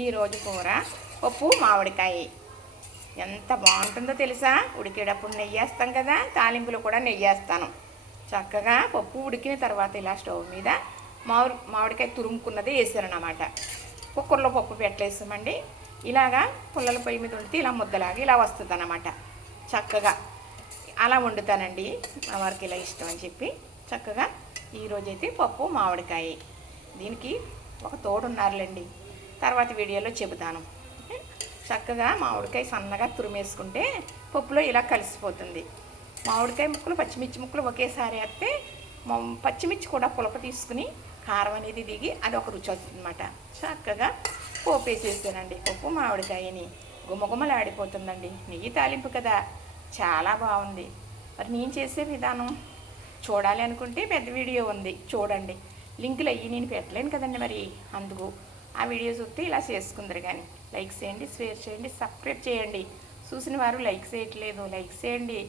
ఈరోజు కూర పప్పు మామిడికాయ ఎంత బాగుంటుందో తెలుసా. ఉడికేటప్పుడు నెయ్యి వేస్తాం కదా, తాలింపులు కూడా నెయ్యి వేస్తాను. చక్కగా పప్పు ఉడికిన తర్వాత ఇలా స్టవ్ మీద మామిడికాయ తురుముకున్నది వేసారన్నమాట. కుక్కర్లో పప్పు పెట్టేసామండి. ఇలాగా పుల్లల పొయ్యి మీద ఉండితే ఇలా ముద్దలాగా ఇలా వస్తుంది అన్నమాట. చక్కగా అలా వండుతానండి. మా వారికి ఇలా ఇష్టం అని చెప్పి చక్కగా ఈరోజైతే పప్పు మామిడికాయ. దీనికి ఒక తోడున్నారులేండి, తర్వాత వీడియోలో చెబుతాను. చక్కగా మామిడికాయ సన్నగా తురిమేసుకుంటే పప్పులో ఇలా కలిసిపోతుంది. మామిడికాయ ముక్కలు పచ్చిమిర్చి ముక్కలు ఒకేసారి వేస్తే పచ్చిమిర్చి కూడా పులప తీసుకుని కారం అనేది దిగి అది ఒక రుచి వస్తుంది అన్నమాట. చక్కగా పోపు వేసేసానండి. పప్పు మామిడికాయని గుమగుమలాడిపోతుందండి. నెయ్యి తాలింపు కదా, చాలా బాగుంది. మరి నేను చేసే విధానం చూడాలి అనుకుంటే పెద్ద వీడియో ఉంది, చూడండి. లింకులు అయ్యి నేను పెట్టలేను కదండి, మరి అందుకు ఆ వీడియో చూస్తే ఇలా చేసుకుందరు. కానీ లైక్ చేయండి, షేర్ చేయండి, సబ్స్క్రైబ్ చేయండి. చూసిన వారు లైక్ చేయట్లేదు, లైక్ చేయండి.